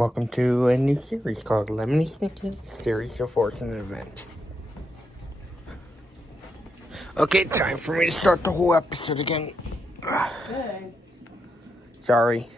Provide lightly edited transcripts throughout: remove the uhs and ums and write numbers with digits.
Welcome to a new series called Lemony Snicket's Series of Fortune Event. Okay, time for me to start the whole episode again. Hey. Sorry.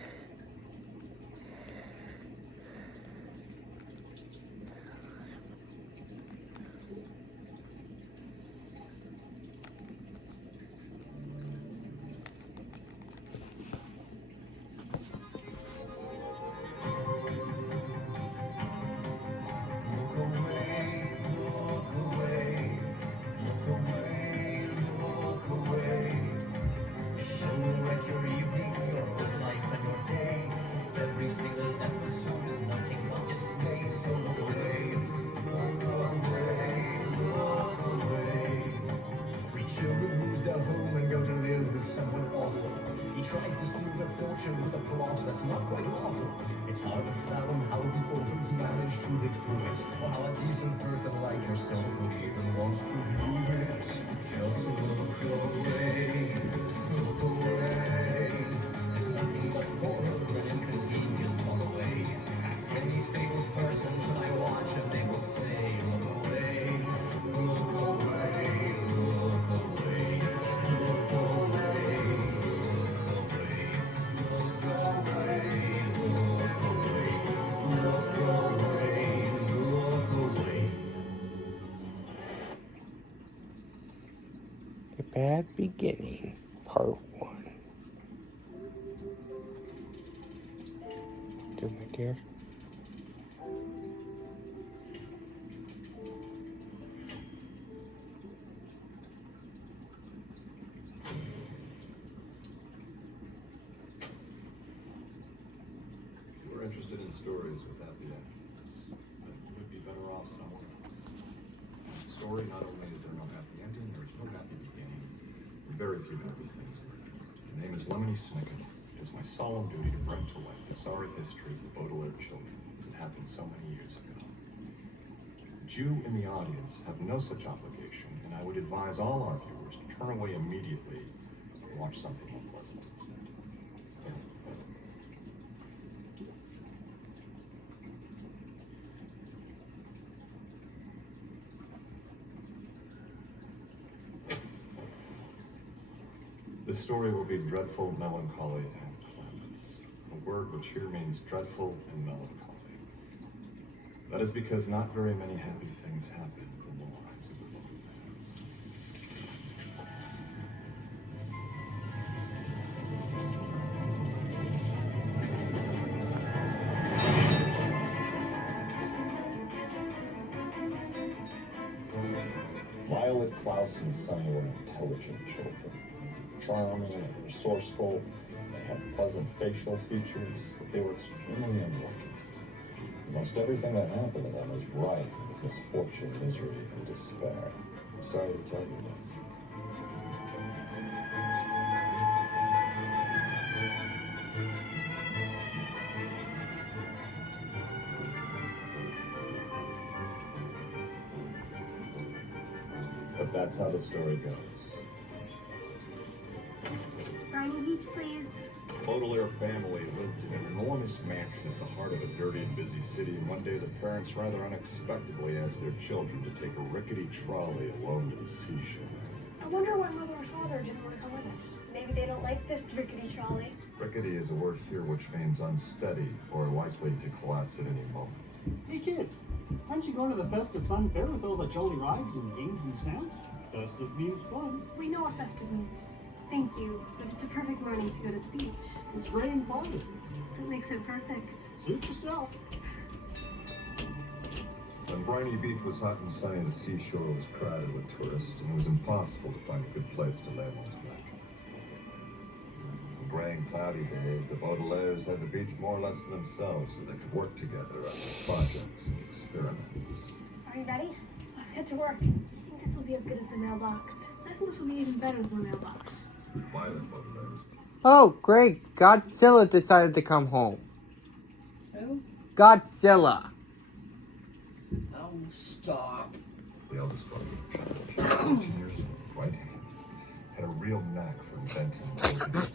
Tries to steal their fortune with a plot that's not quite lawful. It's hard to fathom how the orphans manage to live through it, or how a decent person like yourself would even want to view it. Just look away, look away. There's nothing but horror and inconvenience on the way. Ask any stable person, should I watch, and they will say, look away, look away, look away, look away. A Bad Beginning, Part 1. Do my dear. If you were interested in stories with happy endings, then you would be better off somewhere else. In the story, not only is there no happy ending, there is no happy beginning, and very few happy things in it. My name is Lemony Snicket. It is my solemn duty to bring to light the sorry history of the Baudelaire children, as it happened so many years ago. You in the audience have no such obligation, and I would advise all our viewers to turn away immediately and watch something more pleasant instead. This story will be dreadful, melancholy, and calamitous, a word which here means dreadful and melancholy. That is because not very many happy things happen in the lives of the Baudelaires. Violet, Klaus, and Sunny were intelligent children. Charming and resourceful, they had pleasant facial features, but they were extremely unlucky. Almost everything that happened to them was rife with misfortune, misery, and despair. I'm sorry to tell you this. But that's how the story goes. Briny Beach, please. The Baudelaire family lived in an enormous mansion at the heart of a dirty and busy city, and one day the parents rather unexpectedly asked their children to take a rickety trolley alone to the seashore. I wonder why Mother or Father didn't want to come with us. Maybe they don't like this rickety trolley. Rickety is a word here which means unsteady or likely to collapse at any moment. Hey kids, aren't you going to the Festive Fun Fair with all the jolly rides and games and snacks? Festive means fun. We know what festive means. Thank you, but it's a perfect morning to go to the beach. It's gray and cloudy. So it makes it perfect. Suit yourself. When Briny Beach was hot and sunny, the seashore was crowded with tourists, and it was impossible to find a good place to land one's back. On gray and cloudy days, the Baudelaires had the beach more or less to themselves, so they could work together on their projects and experiments. Are you ready? Let's get to work. Do you think this will be as good as the mailbox? I think this will be even better than the mailbox. Violet Baudelaires. Oh, great. Godzilla decided to come home. Who? Godzilla. Oh, stop. The eldest Baudelaire child, 18 years old, right hand, had a real knack for inventing unusual.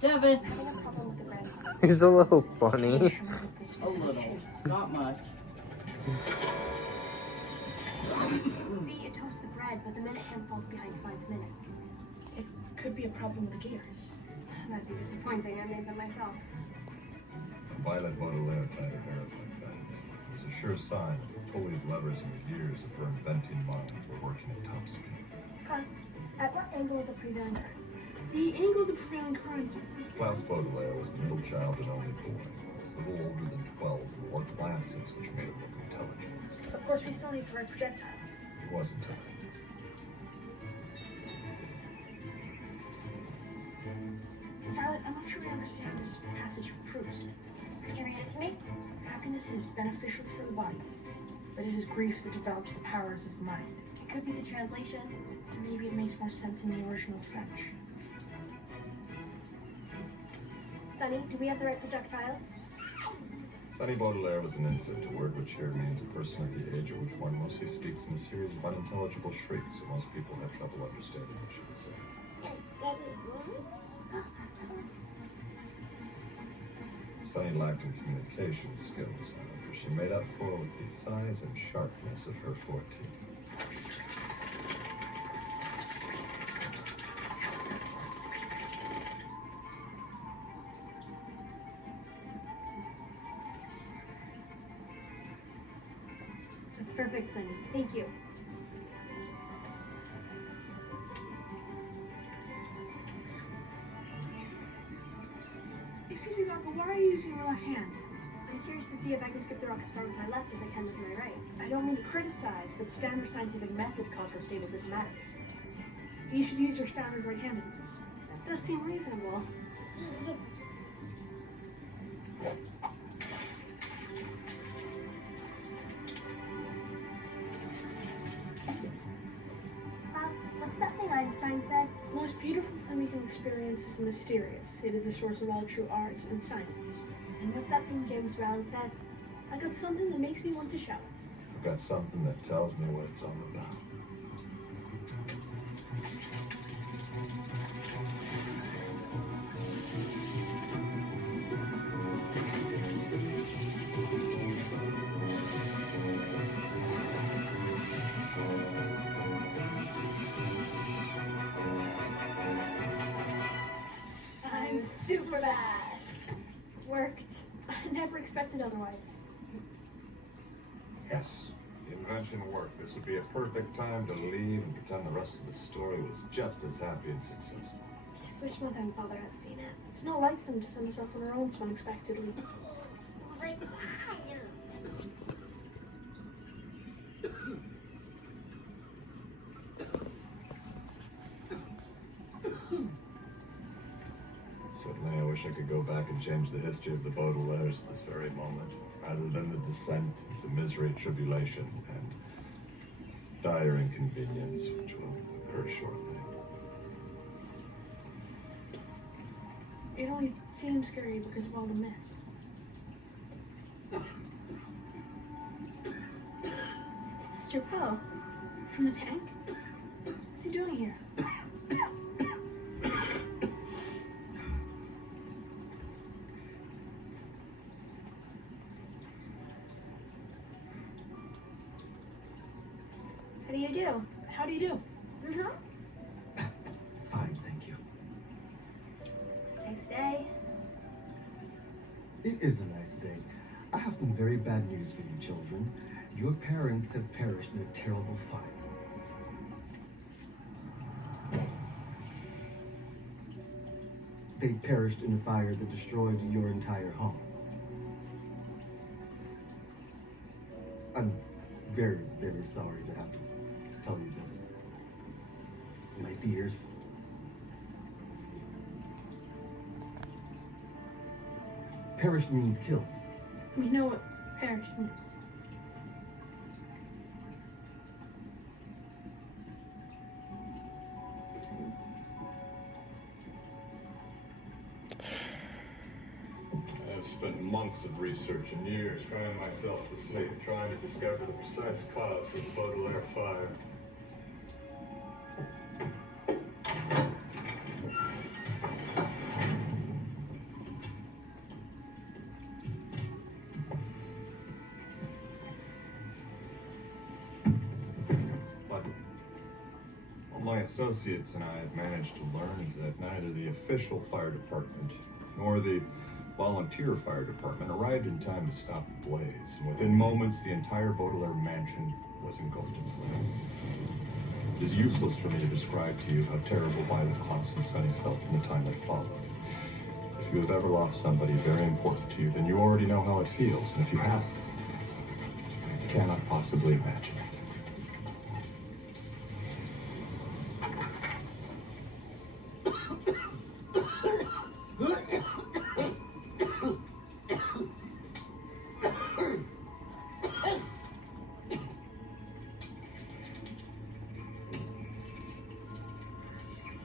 Devin. Having a problem with the bread. He's a little funny. A little. Not much. See, it toasts the bread, but the minute hand falls behind 5 minutes. It could be a problem with the gears. That'd be disappointing. I made them myself. Violet Baudelaire tied her hair up like that. It was a sure sign that the pulleys, levers, and gears of her inventing mind were working at top speed. Cuz, at what angle are the prevailing currents? The angle of the prevailing currents. Klaus Baudelaire was the middle child and only boy. He was a little older than 12 and wore glasses, which made him look intelligent. Of course, we still need the right projectile. He wasn't tired. Violet, I'm not sure I understand this passage of Proust. Could you read it to me? Happiness is beneficial for the body, but it is grief that develops the powers of the mind. It could be the translation. Maybe it makes more sense in the original French. Sunny, do we have the right projectile? Sonny Baudelaire was an infant, a word which here means a person of the age at which one mostly speaks in a series of unintelligible shrieks, so most people have trouble understanding what she was saying. Sonny lacked in communication skills, however. She made up for it with the size and sharpness of her 14. That's perfect, Sunny. Thank you. Excuse me, Bob, but why are you using your left hand? I'm curious to see if I can skip the rock as far with my left as I can with my right. I don't mean to criticize, but standard scientific method calls for stable systematics. You should use your standard right-handedness. That does seem reasonable. Klaus, what's that thing Einstein said? The most beautiful thing we can experience is the mysterious. It is the source of all true art and science. And what's that thing James Brown said? I got something that makes me want to shout. I've got something that tells me what it's all about. I'm super bad. Worked. I never expected otherwise. Yes, the invention worked. This would be a perfect time to leave and pretend the rest of the story was just as happy and successful. I just wish Mother and Father had seen it. It's not like them to send us off on our own so unexpectedly. Certainly, I wish I could go back and change the history of the Baudelaires at this very moment, rather than the descent into misery, tribulation, and dire inconvenience, which will occur shortly. It only seems scary because of all the mess. It's Mr. Poe. From the bank? What's he doing here? How do you do? How do you do? Mm-hmm. Fine, thank you. It's a nice day. It is a nice day. I have some very bad news for you children. Your parents have perished in a terrible fire. They perished in a fire that destroyed your entire home. I'm very, very sorry to have to tell you this. My dears. Perish means killed. We know what parish means. I've spent months of research and years crying myself to sleep, trying to discover the precise cause of the Baudelaire fire. associates and I have managed to learn is that neither the official fire department nor the volunteer fire department arrived in time to stop the blaze, and within moments the entire Baudelaire mansion was engulfed in flames. It is useless for me to describe to you how terrible Violet, Klaus, and Sunny felt in the time that followed. If you have ever lost somebody very important to you, then you already know how it feels, and if you haven't, you cannot possibly imagine it.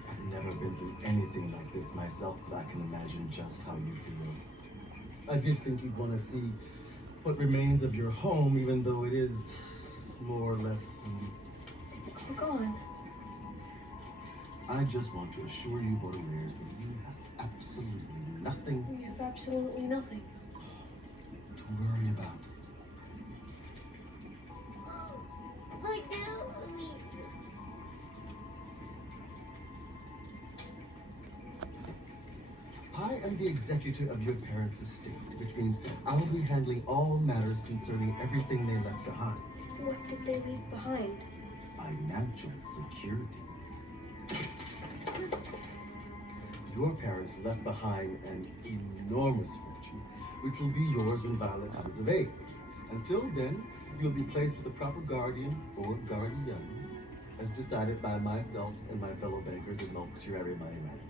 I've never been through anything like this myself, but I can imagine just how you feel. I did think you'd want to see what remains of your home, even though it is more or less. It's all gone. I just want to assure you, Baudelaires, that you have absolutely nothing We have absolutely nothing. to worry about. I am the executor of your parents' estate, which means I will be handling all matters concerning everything they left behind. What did they leave behind? Financial security. Your parents left behind an enormous fortune, which will be yours when Violet comes of age. Until then, you'll be placed with the proper guardian or guardians, as decided by myself and my fellow bankers in luxury money management.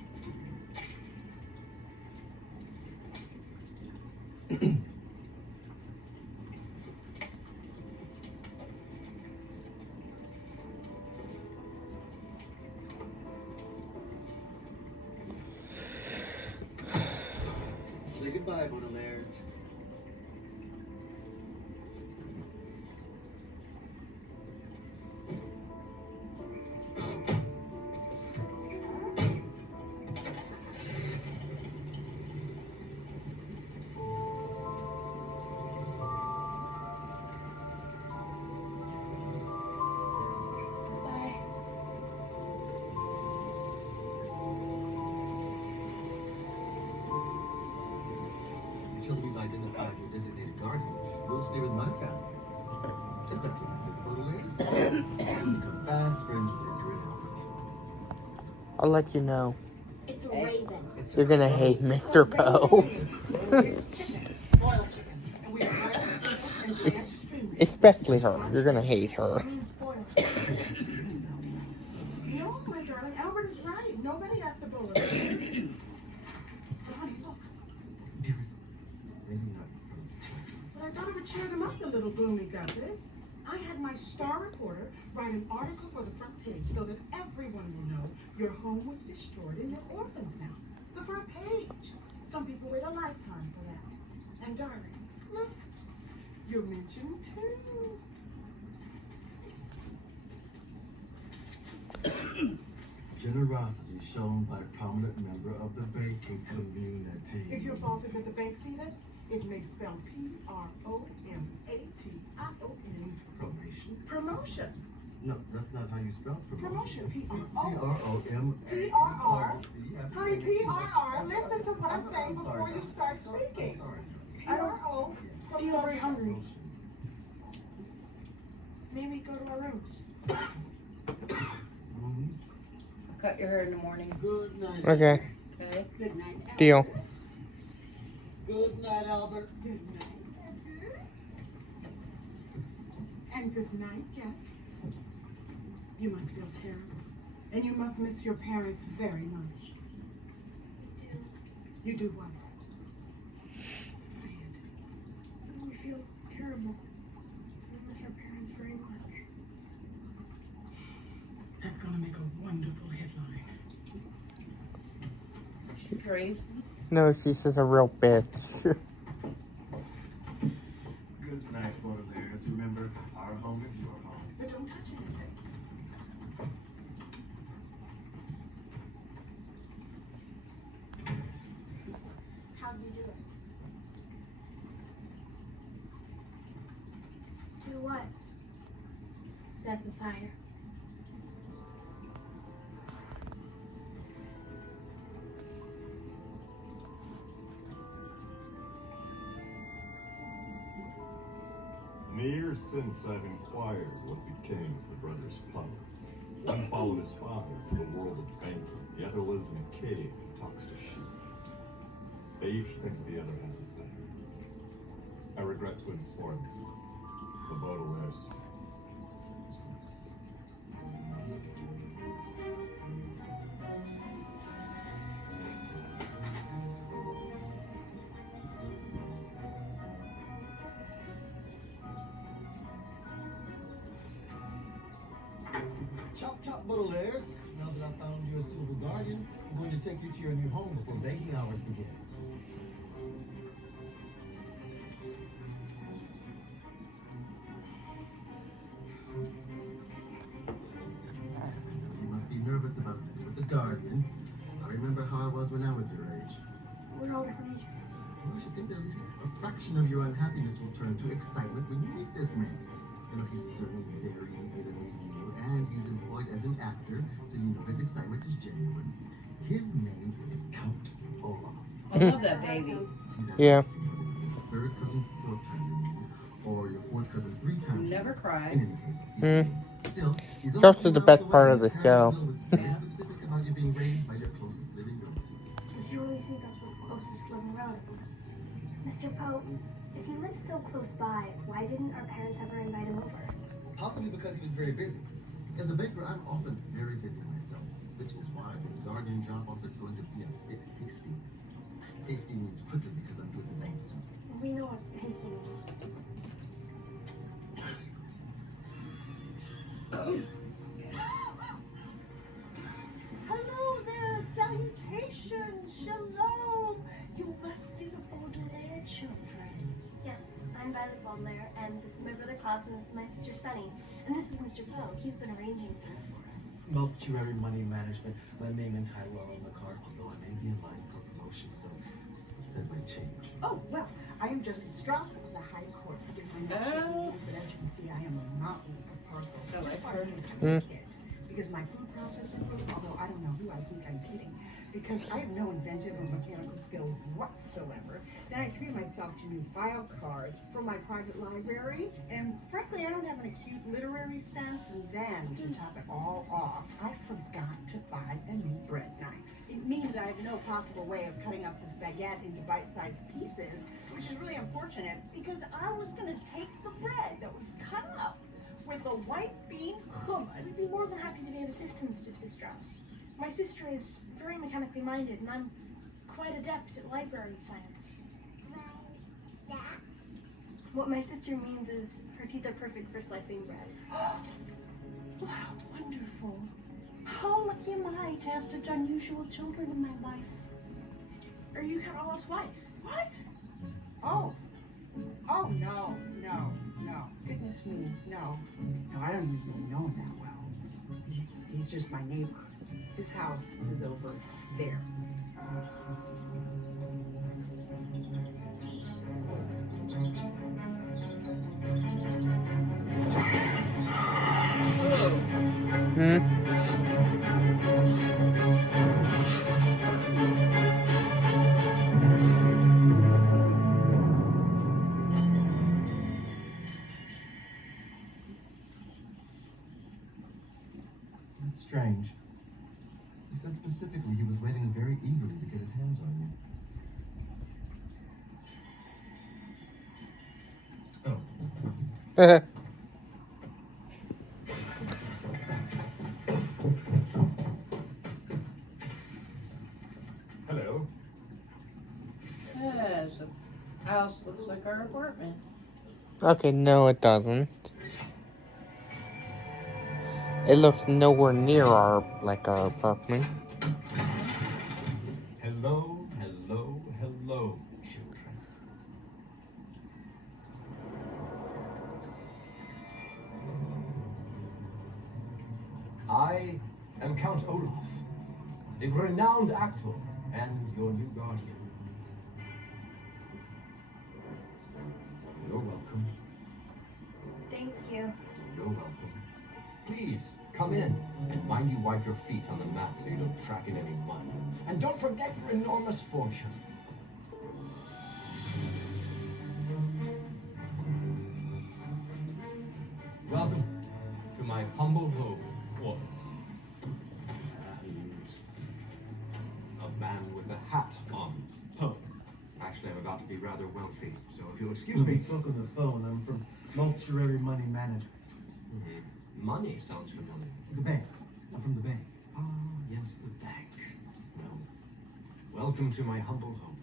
Say goodbye, Baudelaires. Bye. Until we've identified your designated guardian, you'll stay with my family. Just like some Miss Baudelaires. You'll become fast friends with Edgar and Albert. I'll let you know. It's a raven. You're gonna hate Mr. Poe. Boiled chicken. And we have boiled chicken and extremely Especially her. You're gonna hate her. spoiled. No, my darling, Albert is right. Nobody has to boil it. Honey, look. Dearest, maybe not. But I thought it would cheer them up, the little gloomy gubbers. I had my star reporter write an article for the front page so that everyone will know your home was destroyed and you're orphans now. The front page. Some people wait a lifetime for that. And darling, look, you're mentioned too. Generosity shown by a prominent member of the banking community. If your boss is at the bank, see this? It may spell Promotion. Promotion. No, that's not how you spell promotion. Promotion. P-R-O. P-R-O-M. P-R-R. See, you have to Honey, say it. P-R-R. Listen to what I'm saying sorry, before you start I'm speaking. sorry. P-R-O. Feel very hungry. Promotion. Maybe go to our rooms. Cut your hair in the morning. Good night. Okay. Okay. Good night. Deal. Good night, Albert. Good night. And good night, guests. You must feel terrible. And you must miss your parents very much. You do what? Say it. We feel terrible. We miss our parents very much. That's gonna make a wonderful headline. She crazy. No, she's just a real bitch. Good night, Baudelaires. Remember, our home is your home. But don't touch anything. How'd we do it? Do what? Set the fire. In the years since, I've inquired what became of the brothers Plummer. One followed his father to the world of banking. The other lives in a cave and talks to sheep. They each think the other has it better. I regret to inform you, the Baudelaires is worse. Chop chop, Baudelaires. Now that I've found you a suitable guardian, I'm going to take you to your new home before banking hours begin. You must be nervous about living with the guardian. I remember how I was when I was your age. We're all different ages. Well, I should think that at least a fraction of your unhappiness will turn to excitement when you meet this man. You know, he's certainly very eager to meet you, and he's employed as an actor, so you know his excitement is genuine. His name is Count Olaf. I love that baby. He's Yeah. your third cousin 4 times removed, or your fourth cousin 3 times. Never In cries. any case, still, he's It's also only the best miles part away, of the and show. Harrisville was very specific about you being raised by your closest living relative. Does he really think that's what the closest living relative was? Mr. Poe, if he lives so close by, why didn't our parents ever invite him over? Possibly because he was very busy. As a baker, I'm often very busy myself, which is why this guardian drop-off is going to be a bit hasty. Hasty means quickly because I'm doing the bank soon. We know what hasty means. Hello there, salutations, shalom. You must be the Baudelaire children. Yes, I'm Violet Baudelaire, and this is my brother Klaus, and this is my sister Sunny. And this is Mr. Poe. He's been arranging things for us. Mortuary money management. My name and title are on the card, although I may be in line for promotion, so that might change. Oh, well, I am Josie Strauss of the High Court. Forgive my national name, but as you can see, I am a mountain of parcels. Oh, Just I've like heard a kid. Because my food processing group, although I don't know who, I think I'm kidding, because I have no inventive or mechanical skills whatsoever. Then I treat myself to new file cards for my private library, and frankly, I don't have an acute literary sense. And then, to top it all off, I forgot to buy a new bread knife. It means I have no possible way of cutting up this baguette into bite-sized pieces, which is really unfortunate because I was going to take the bread that was cut up with a white bean hummus. We'd be more than happy to be of assistance to Sister Strauss. My sister is very mechanically minded, and I'm quite adept at library science. What my sister means is her teeth are perfect for slicing bread. Wow, wonderful. How lucky am I to have such unusual children in my life? Are you Count Olaf's wife? What? Oh. Oh, no. Goodness me, no. No, I don't even know him that well. He's just my neighbor. His house is over there. That's strange. He said specifically he was waiting very eagerly to get his hands on you. Hello. Yes, the house looks like our apartment. Okay, no it doesn't. It looks nowhere near our apartment. Hello, hello, hello, children. I am Count Olaf, the renowned actor and your new guardian. You're welcome. Thank you. You're welcome. Please, come in, and mind you wipe your feet on the mat so you don't track in any mud. And don't forget your enormous fortune. Welcome to my humble home, orphans. And a man with a hat on. Poe. Actually, I'm about to be rather wealthy, so if you'll excuse We me. spoke on the phone. I'm from Mortuary Money Management. Money sounds familiar. The bank. I'm from the bank. Ah, yes, the bank. Well, welcome to my humble home.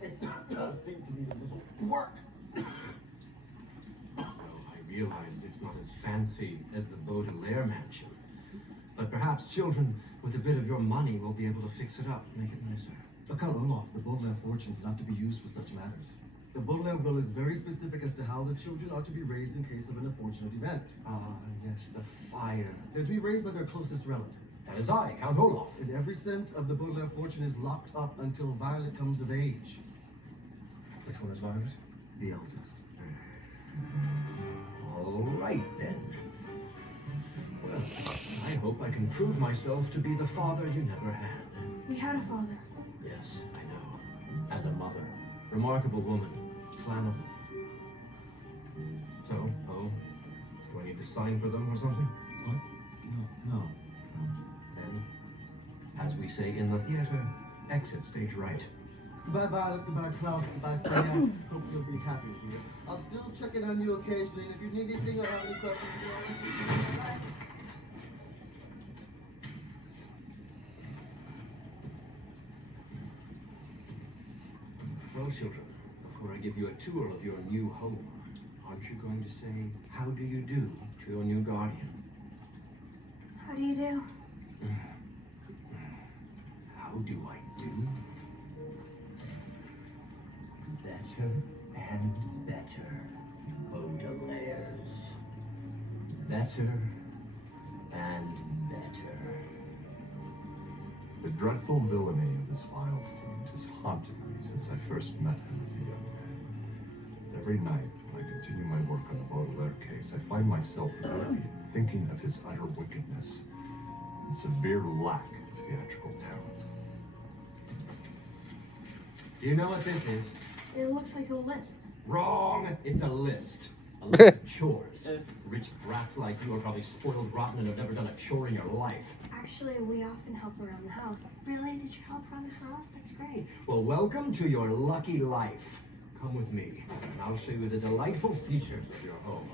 It does seem to need a little work. Well, I realize it's not as fancy as the Baudelaire mansion, but perhaps children with a bit of your money will be able to fix it up, make it nicer. Count Olaf, the Baudelaire fortune is not to be used for such matters. The Baudelaire will is very specific as to how the children are to be raised in case of an unfortunate event. Ah, yes, the fire. They're to be raised by their closest relative. That is I, Count Olaf. And every cent of the Baudelaire fortune is locked up until Violet comes of age. Which one is Violet? The eldest. All right, then. Well, I hope I can prove myself to be the father you never had. We had a father. Yes, I know. And a mother. Remarkable woman. Flammable. So, oh, do I need to sign for them or something? What? No. Then, as we say in the theater, exit stage right. Goodbye, Violet. Goodbye, Klaus. Goodbye, Sonia. Hope you'll be happy here. I'll still check in on you occasionally, and if you need anything or have any questions, Well, children, before I give you a tour of your new home, aren't you going to say, how do you do to your new guardian? How do you do? How do I do? Better and better, Baudelaires. Better and better. The dreadful villainy of this vile fiend has haunted me since I first met him as a young man. Every night, when I continue my work on the Baudelaire case, I find myself thinking of his utter wickedness and severe lack of theatrical talent. Do you know what this is? It looks like a list. Wrong! It's a list. A list of chores. Rich brats like you are probably spoiled rotten and have never done a chore in your life. Actually, we often help around the house. Really? Did you help around the house? That's great. Well, welcome to your lucky life. Come with me, and I'll show you the delightful features of your home.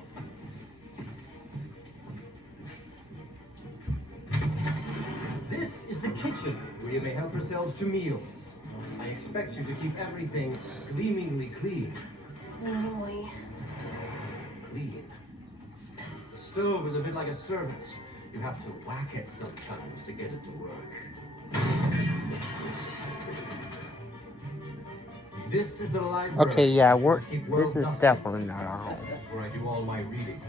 This is the kitchen, where you may help yourselves to meals. I expect you to keep everything gleamingly clean. Cleanly. Clean. The stove is a bit like a servant. You have to whack it sometimes to get it to work. This is the library. Okay, yeah, where I keep this is well-dusted. definitely not our home. Where I do all my reading.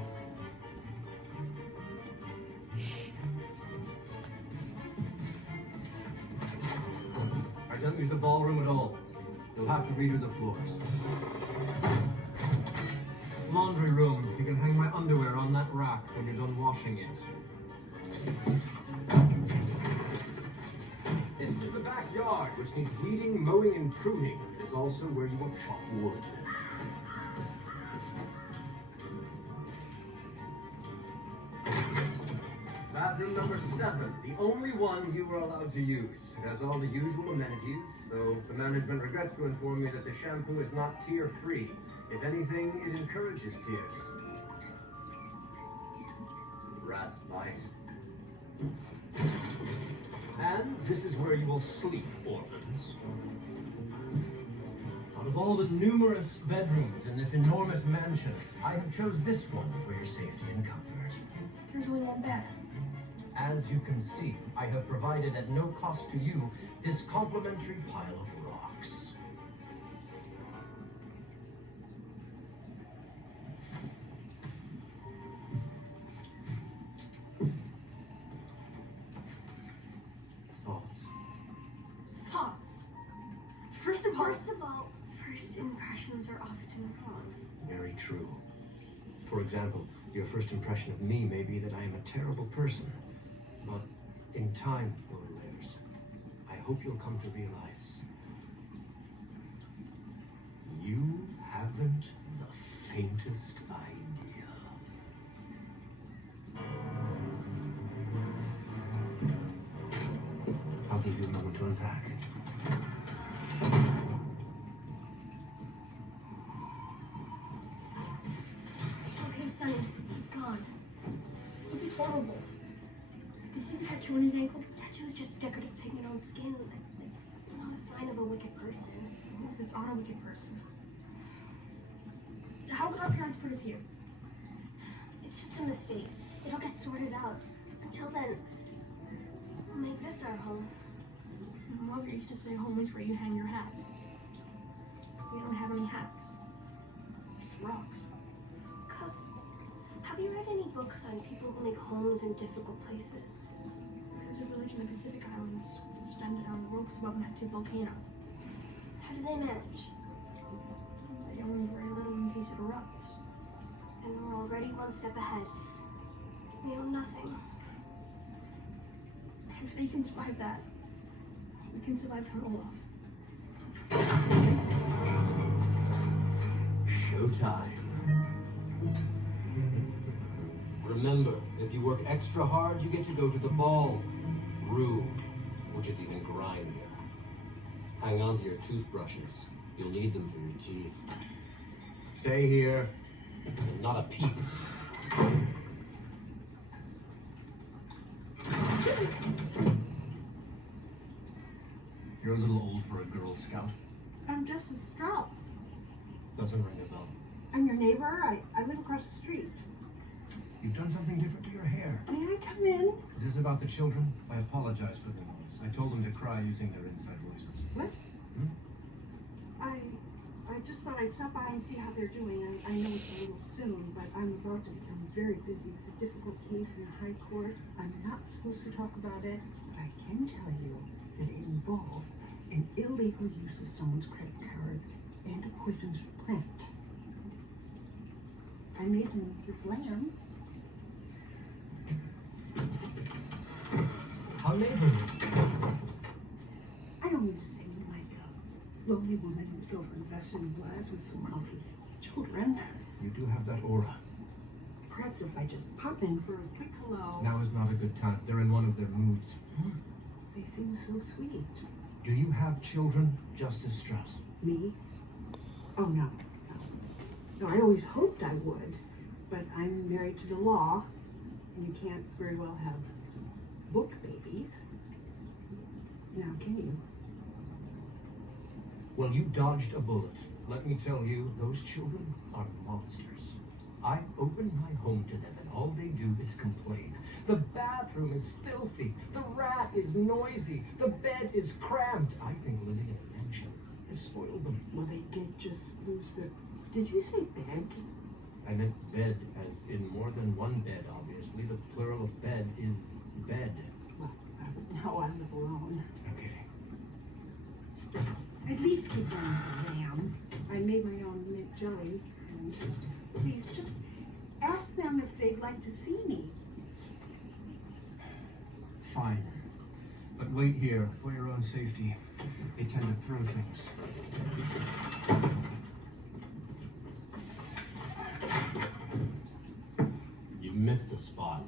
I don't use the ballroom at all. You'll have to redo the floors. Laundry room. You can hang my underwear on that rack when you're done washing it. This is the backyard, which needs weeding, mowing, and pruning. It is also where you will chop wood. Bathroom number 7, the only one you were allowed to use. It has all the usual amenities, though the management regrets to inform me that the shampoo is not tear-free. If anything, it encourages tears. Rats bite. And this is where you will sleep, orphans. Out of all the numerous bedrooms in this enormous mansion, I have chose this one for your safety and comfort. There's only one bed. As you can see, I have provided at no cost to you this complimentary pile of rocks. Thoughts? Thoughts. First of all, first impressions are often wrong. Very true. For example, your first impression of me may be that I am a terrible person. But in time, Baudelaires, I hope you'll come to realize you haven't faintest idea. I'll give you a moment to unpack. Okay, Sonny, he's gone. It was horrible. Did you see the tattoo on his ankle? The tattoo is just decorative pigment on skin. It's not a sign of a wicked person. This is on a wicked person. How could our parents put us here? It's just a mistake. It'll get sorted out. Until then, we'll make this our home. Mother used to say home is where you hang your hat. We don't have any hats. Just rocks. Cousin, have you read any books on people who make homes in difficult places? There's a village in the Pacific Islands suspended on ropes above an active volcano. How do they manage? They own very little in case it erupts. And we're already one step ahead. We own nothing. If they can survive that, we can survive from Olaf. Showtime. Remember, if you work extra hard, you get to go to the ball room, which is even grimier. Hang on to your toothbrushes. You'll need them for your teeth. Stay here. Not a peep. You're a little old for a Girl Scout. I'm Justice Strauss. Doesn't ring a bell. I'm your neighbor. I live across the street. You've done something different to your hair. May I come in? Is this about the children? I apologize for the noise. I told them to cry using their inside voices. What? Hmm? I just thought I'd stop by and see how they're doing. I know it's a little soon, but I'm about to become very busy with a difficult case in the High Court. I'm not supposed to talk about it, but I can tell you that it involved an illegal use of someone's credit card and a poisonous plant. I made them this lamb. How neighborly. I don't mean to seem like a lonely woman who's over-invested in the lives of someone else's children. You do have that aura. Perhaps if I just pop in for a quick hello. Now is not a good time. They're in one of their moods. They seem so sweet. Do you have children, Justice Strauss? Me? Oh, no. No, I always hoped I would, but I'm married to the law, and you can't very well have book babies. Now, can you? Well, you dodged a bullet. Let me tell you, those children are monsters. I open my home to them, and all they do is complain. The bathroom is filthy. The rat is noisy. The bed is cramped. I think living in a mansion has spoiled them. Well, they did just lose their... Did you say bed? I meant bed, as in more than one bed, obviously. The plural of bed is bed. Well, now I live alone. Okay. At least keep on the lamb. I made my own mint jelly, and please just ask them if they'd like to see me. Fine. But wait here for your own safety. They tend to throw things. You missed a spot.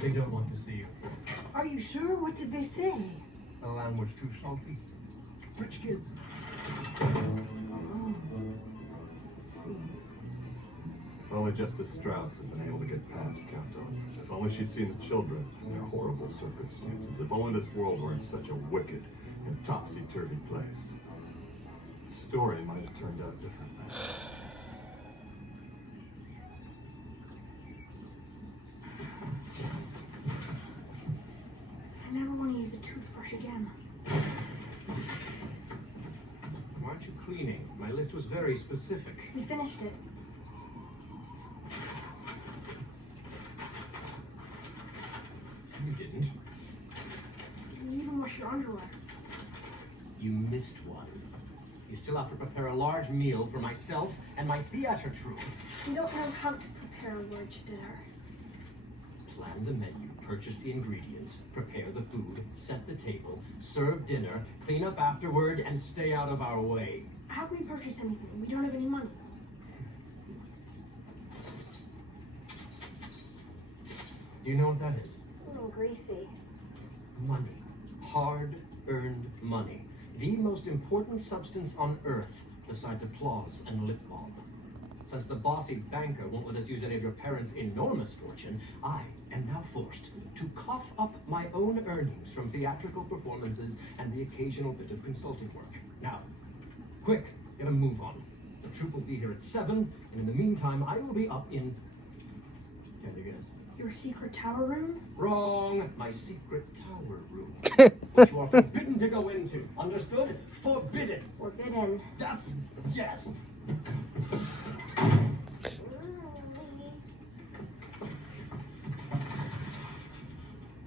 They don't want to see you. Are you sure? What did they say? The lamb was too salty. Rich kids. Oh, see. If only Justice Strauss had been able to get past Count. If only she'd seen the children in their horrible circumstances. If only this world weren't such a wicked and topsy-turvy place. The story might have turned out differently. I never want to use a toothbrush again. Why aren't you cleaning? My list was very specific. We finished it. You didn't. You even wash your underwear. You missed one. You still have to prepare a large meal for myself and my theater troupe. We don't know how to prepare a large dinner. Plan the menu, purchase the ingredients, prepare the food, set the table, serve dinner, clean up afterward, and stay out of our way. How can we purchase anything? We don't have any money. Do you know what that is? It's a little greasy. Money. Hard-earned money. The most important substance on earth, besides applause and lip balm. Since the bossy banker won't let us use any of your parents' enormous fortune, I am now forced to cough up my own earnings from theatrical performances and the occasional bit of consulting work. Now, quick, get a move on. The troupe will be here at 7, and in the meantime, I will be up in... Can you guess? Your secret tower room? Wrong! My secret tower room. Which you are forbidden to go into. Understood? Forbidden! Forbidden. That's... yes!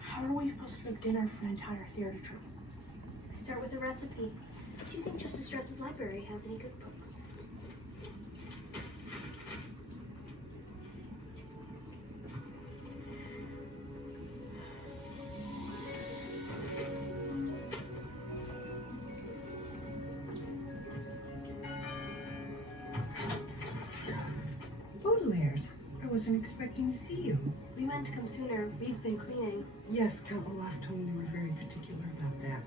How are we supposed to make dinner for an entire theater troupe? Start with a recipe. Do you think Justice Strauss's library has any good books? Baudelaire's. I wasn't expecting to see you. We meant to come sooner. We've been cleaning. Yes, Count Olaf told me you were very particular about that.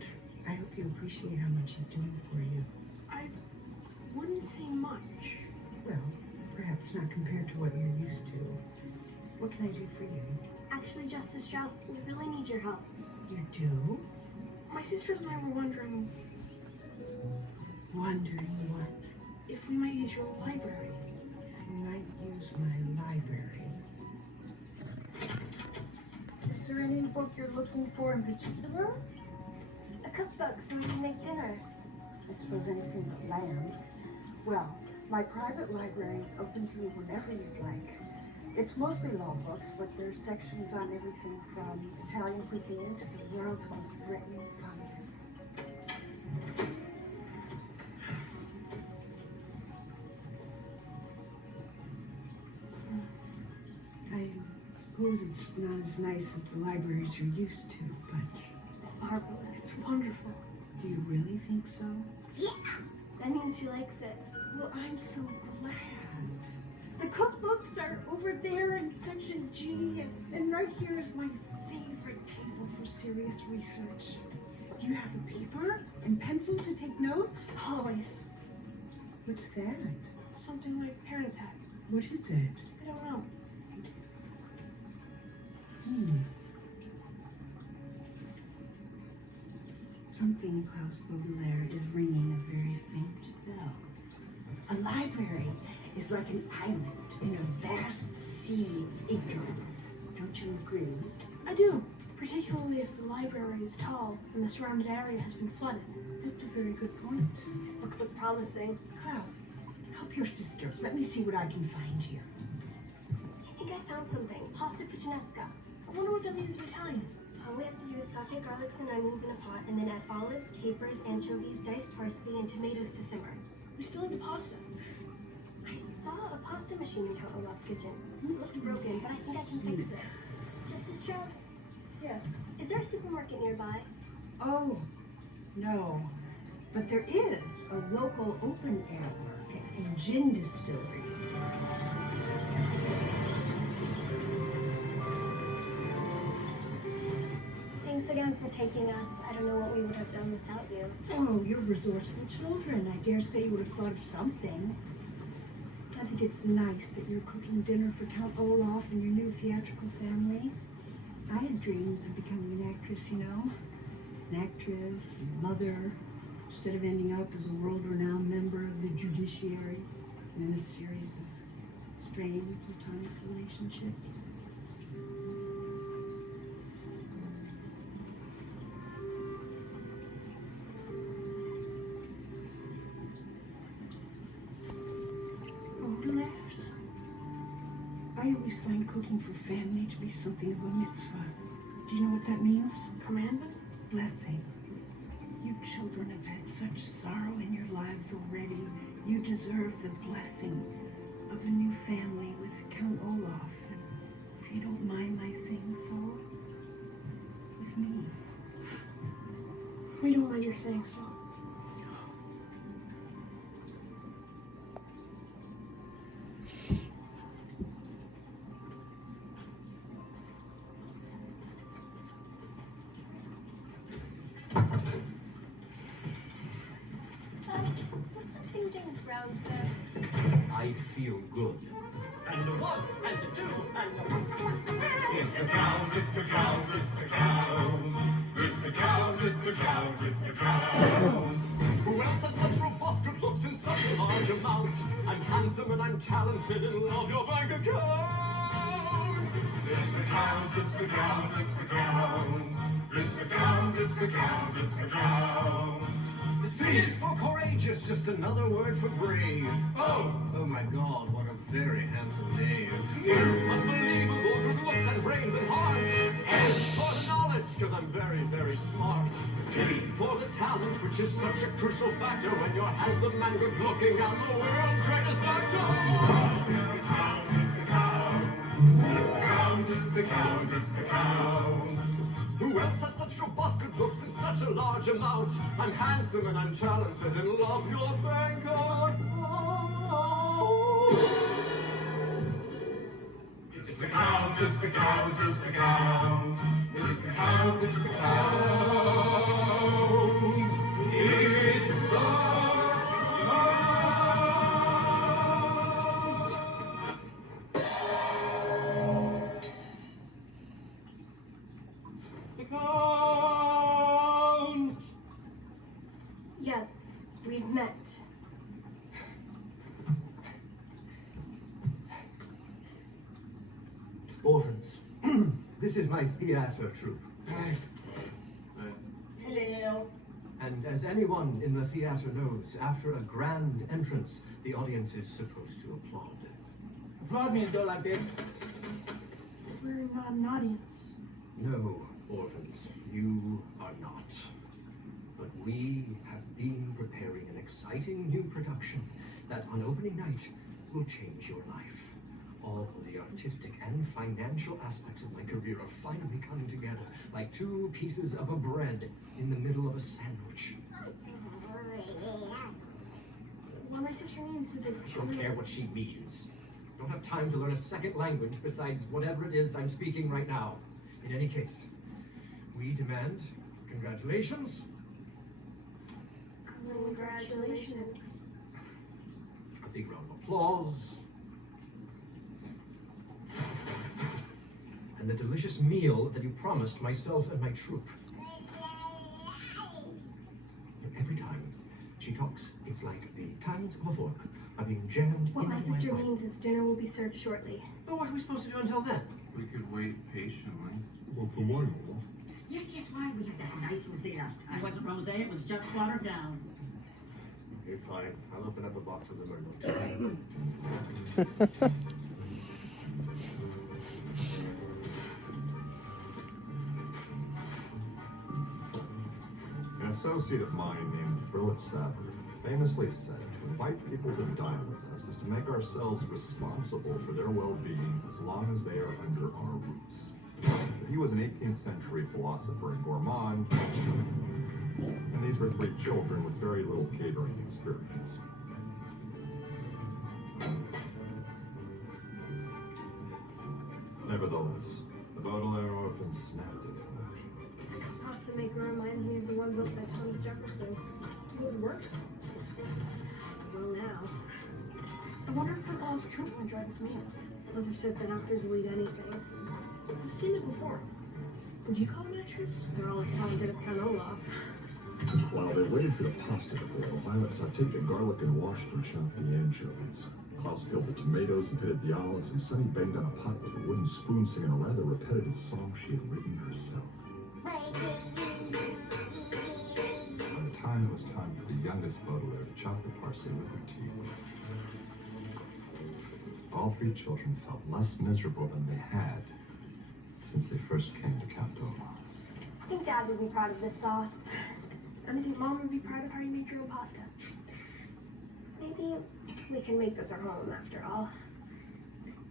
I hope you appreciate how much he's doing for you. I wouldn't say much. Well, perhaps not compared to what you're used to. What can I do for you? Actually, Justice Strauss, we really need your help. You do? My sisters and I were wondering Wondering what? if we might use your library. You might use my library. Is there any book you're looking for in particular? A cookbook so we can make dinner. I suppose anything but lamb. Well, my private library is open to you whenever you'd like. It's mostly law books, but there's sections on everything from Italian cuisine to the world's most threatening fungus. I suppose it's not as nice as the libraries you're used to, but It's marvelous. It's wonderful. do you really think so? Yeah! That means she likes it. Well, I'm so glad. The cookbooks are over there in section G, and right here is my favorite table for serious research. Do you have a paper and pencil to take notes? Always. What's that? Something my parents had. What is it? I don't know. Something Klaus Baudelaire is ringing a very faint bell. A library is like an island in a vast sea of ignorance. Don't you agree? I do. Particularly if the library is tall and the surrounding area has been flooded. That's a very good point. These books look promising. Klaus, help your sister. Let me see what I can find here. I think I found something. Pasta puttanesca. I wonder what that means in Italian. All we have to do is saute garlics and onions in a pot and then add olives, capers, anchovies, diced parsley, and tomatoes to simmer. We still have the pasta. I saw a pasta machine in Count Olaf's kitchen. It looked broken, but I think I can fix it. Justice Strauss, Yeah. is there a supermarket nearby? Oh, no. But there is a local open-air market and gin distillery. Thanks again for taking us. I don't know what we would have done without you. Oh, you're resourceful children. I dare say you would have thought of something. I think it's nice that you're cooking dinner for Count Olaf and your new theatrical family. I had dreams of becoming an actress, you know. An actress, a mother, instead of ending up as a world-renowned member of the judiciary in a series of strained platonic relationships. Baudelaire's. I always find cooking for family to be something of a mitzvah. Do you know what that means? Commandment? Blessing. You children have had such sorrow in your lives already. You deserve the blessing of a new family with Count Olaf. And if you don't mind my saying so, with me. We don't mind your saying so. What's that thing James Brown said? I feel good. And the one, and the two, and the... It's the Count, it's the Count, it's the Count. It's the Count, it's the Count, it's the Count. Who else has such robust good looks in such a large amount? I'm handsome and I'm talented and love your bank account. It's the Count, it's the Count, it's the Count. It's the Count, it's the Count, it's the Count. The C is for courageous, just another word for brave. Oh! Oh my God, what a very handsome knave. Unbelievable good looks and brains and heart. And for the knowledge, because I'm very, very smart. T for the talent, which is such a crucial factor when you're handsome and good looking and the world's greatest actor. It's the Count, it's the Count. It's the Count, it's the Count, it's the Count. Who else has such robust good looks in such a large amount? I'm handsome and I'm talented and love your bank account. It's the Count, it's the Count, it's the Count. It's the Count, it's the Count. It's the Count. The Count! Yes, we've met. Orphans, this is my theater troupe. Hello. And as anyone in the theater knows, after a grand entrance, the audience is supposed to applaud. Applaud me and go like this. We're not an audience. No, orphans, you are not. But we have been preparing an exciting new production that on opening night will change your life. All of the artistic and financial aspects of my career are finally coming together like two pieces of a bread in the middle of a sandwich. What my sister means is that I don't care what she means. I don't have time to learn a second language besides whatever it is I'm speaking right now. In any case, we demand congratulations. Congratulations. A big round of applause. And the delicious meal that you promised myself and my troupe. And every time she talks, it's like the tines of a fork are being jammed What my into sister my mouth. means is dinner will be served shortly. But what are we supposed to do until then? We could wait patiently. Well, come on, Olaf. Yes, why? We had that nice rosé last time. It wasn't rosé, it was just watered down. Okay, fine. I'll open up a box of the Merlot. An associate of mine named Burlet Saber famously said to invite people to dine with us is to make ourselves responsible for their well-being as long as they are under our roofs. But he was an 18th century philosopher and gourmand, and these were three children with very little catering experience. Nevertheless, the Baudelaire orphans snapped at it. Pasta maker reminds me of the one built by Thomas Jefferson. Would work. Well, now. I wonder if Football's troupe will enjoy this meal. Mother said that actors will eat anything. I've seen it before. Would you call them actors? They're all as talented as Count Olaf. While they waited for the pasta to boil, Violet sauteed the garlic and washed and chopped the anchovies. Klaus peeled the tomatoes and pitted the olives, and Sunny banged on a pot with a wooden spoon, singing a rather repetitive song she had written herself. By the time it was time for the youngest Baudelaire to chop the parsley with her teeth, all three children felt less miserable than they had since they first came to Count Olaf. I think Dad would be proud of this sauce. And I think Mom would be proud of how you made your own pasta. Maybe we can make this our home after all.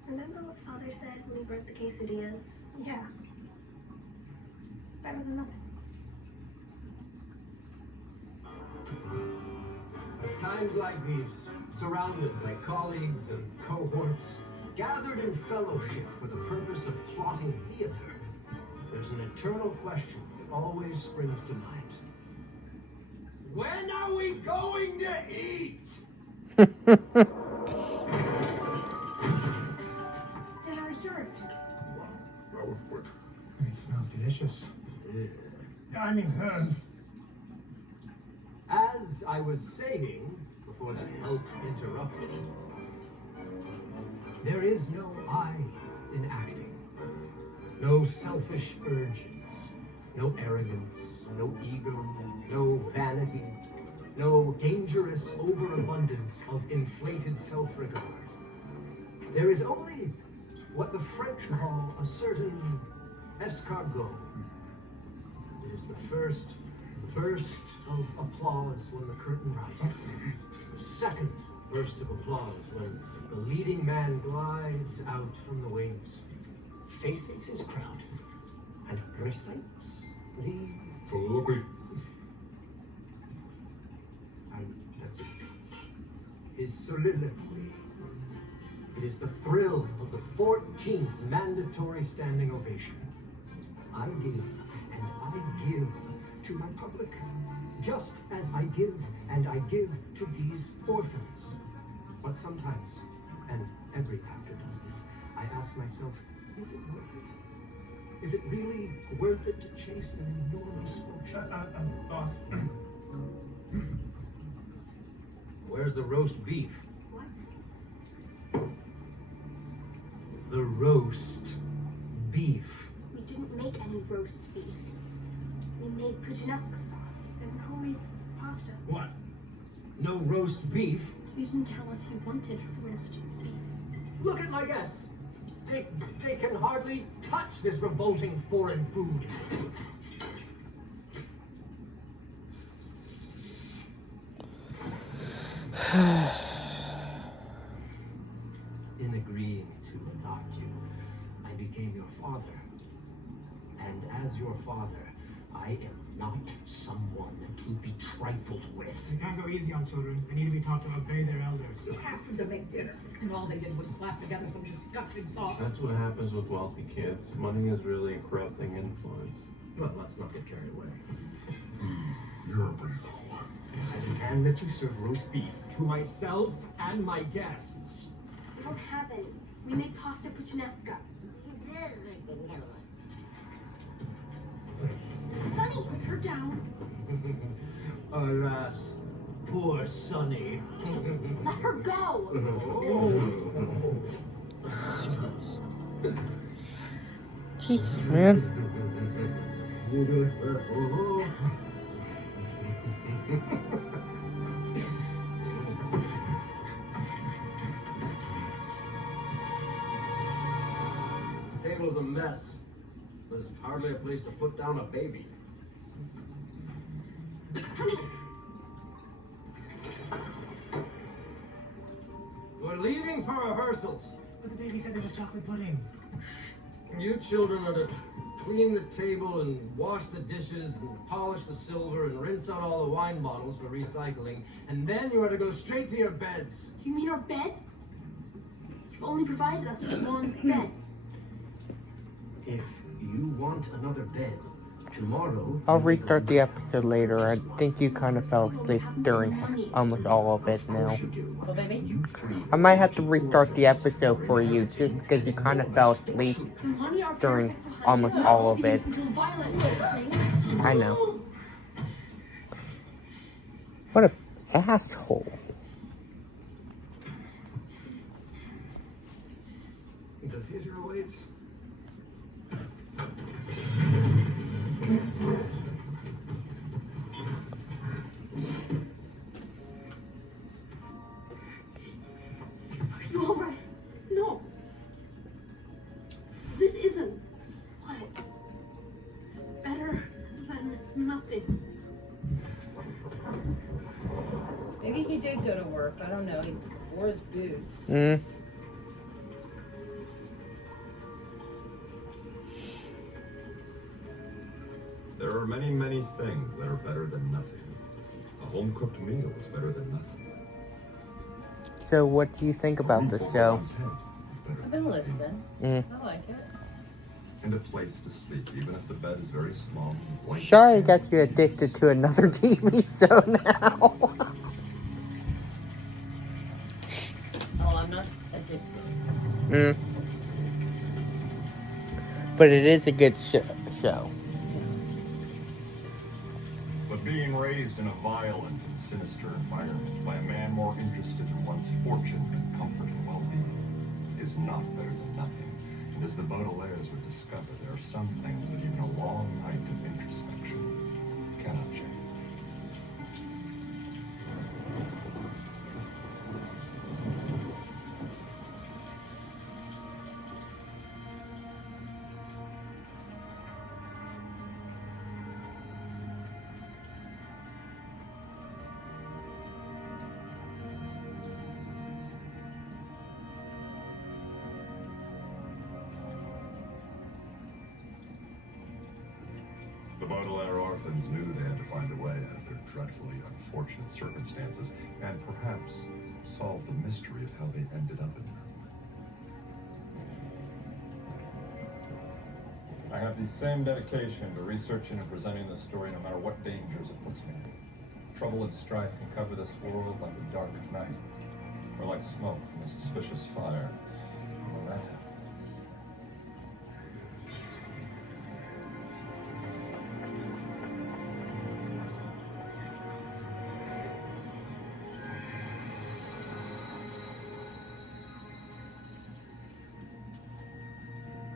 Remember what Father said when he burnt the quesadillas? Yeah. Better than nothing. At times like these, surrounded by colleagues and cohorts, gathered in fellowship for the purpose of plotting theater, there's an eternal question that always springs to mind. When are we going to eat? Dinner is served. That was quick. It smells delicious. I mean, As I was saying, before the help interrupted, there is no I in acting. No selfish urges, no arrogance, no ego, no vanity, no dangerous overabundance of inflated self-regard. There is only what the French call a certain escargot. It is the first burst of applause when the curtain rises. The second burst of applause when the leading man glides out from the wings, faces his crowd, and recites the Soliloquy. and that's it. His soliloquy. It is the thrill of the 14th mandatory standing ovation. I give and I give to my public, just as I give and I give to these orphans. But sometimes, and every actor does this, I ask myself, is it worth it? Is it really worth it to chase an enormous fortune? boss. Where's the roast beef? What? The roast beef. We didn't make any roast beef. We made puttanesca sauce. And homemade pasta. What? No roast beef? You didn't tell us you wanted roast beef. Look at my guests. They can hardly touch this revolting foreign food. In agreeing to adopt you, I became your father. And as your father, I am not someone to be trifled with. You can't go easy on children. They need to be taught to obey their elders. You asked them to make dinner, and all they did was clap together some disgusting sauce. That's what happens with wealthy kids. Money is really a corrupting influence. Well, let's not get carried away. You're a pretty cool one. I demand that you serve roast beef to myself and my guests. We don't have any. We made pasta puttanesca. Sonny, Put her down. Alas, poor Sonny. let her go. Jesus, man. The table's a mess. There's hardly a place to put down a baby. Sonny, We're leaving for rehearsals. But the baby said there was chocolate pudding. You children are to clean the table and wash the dishes and polish the silver and rinse out all the wine bottles for recycling, and then you are to go straight to your beds. You mean our bed? You've only provided us with one bed. If you want another bed, tomorrow... I'll restart the episode later. I think you kind of fell asleep during almost all of it now. Well, baby, You three... I might have to restart the episode for you just because you kind of fell asleep The money our during parents left behind almost was all of to be it. used until Violet was listening. I know. What a asshole. The theater awaits. Are you alright? No. This isn't what? Better than nothing. did go to work. I don't know. He wore his boots. There are many, many things that are better than nothing. A home-cooked meal is better than nothing. So what do you think about the show? I've been listening. I like it. And a place to sleep, even if the bed is very small and blanket. Sorry I got you addicted to another TV show now. Oh, I'm not addicted. But it is a good show. But being raised in a violent and sinister environment by a man more interested in one's fortune than comfort and well-being is not better than nothing. And as the Baudelaires would discover, there are some things that even a long night of introspection cannot change. The Baudelaire orphans knew they had to find a way out of their dreadfully unfortunate circumstances and perhaps solve the mystery of how they ended up in them. I have the same dedication to researching and presenting this story no matter what dangers it puts me in. Trouble and strife can cover this world like a dark night, or like smoke from a suspicious fire. And when that happens,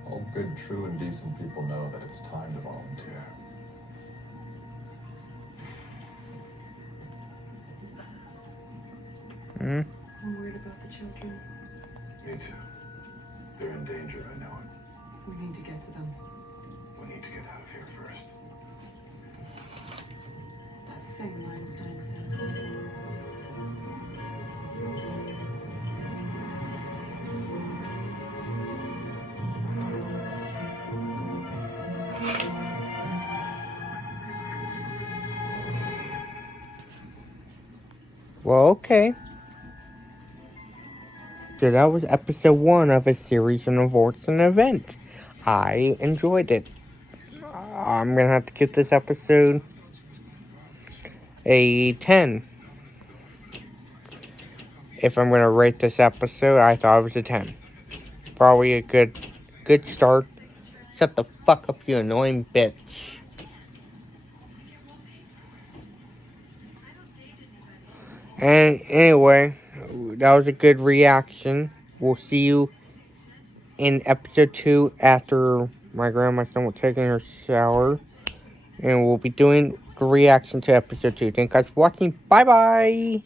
all good, true, and decent people know that it's time to volunteer. I'm worried about the children. Me too. They're in danger, I know it. We need to get to them. We need to get out of here first. It's that thing Einstein said. Well, okay. So that was episode 1 of a series of awards and event. I enjoyed it. I'm gonna have to give this episode a 10. If I'm gonna rate this episode, I thought it was a 10. Probably a good start. Shut the fuck up, you annoying bitch. And anyway, that was a good reaction. We'll see you in episode 2 after my grandma's done with taking her shower. And we'll be doing the reaction to episode 2. Thank you guys for watching. Bye bye!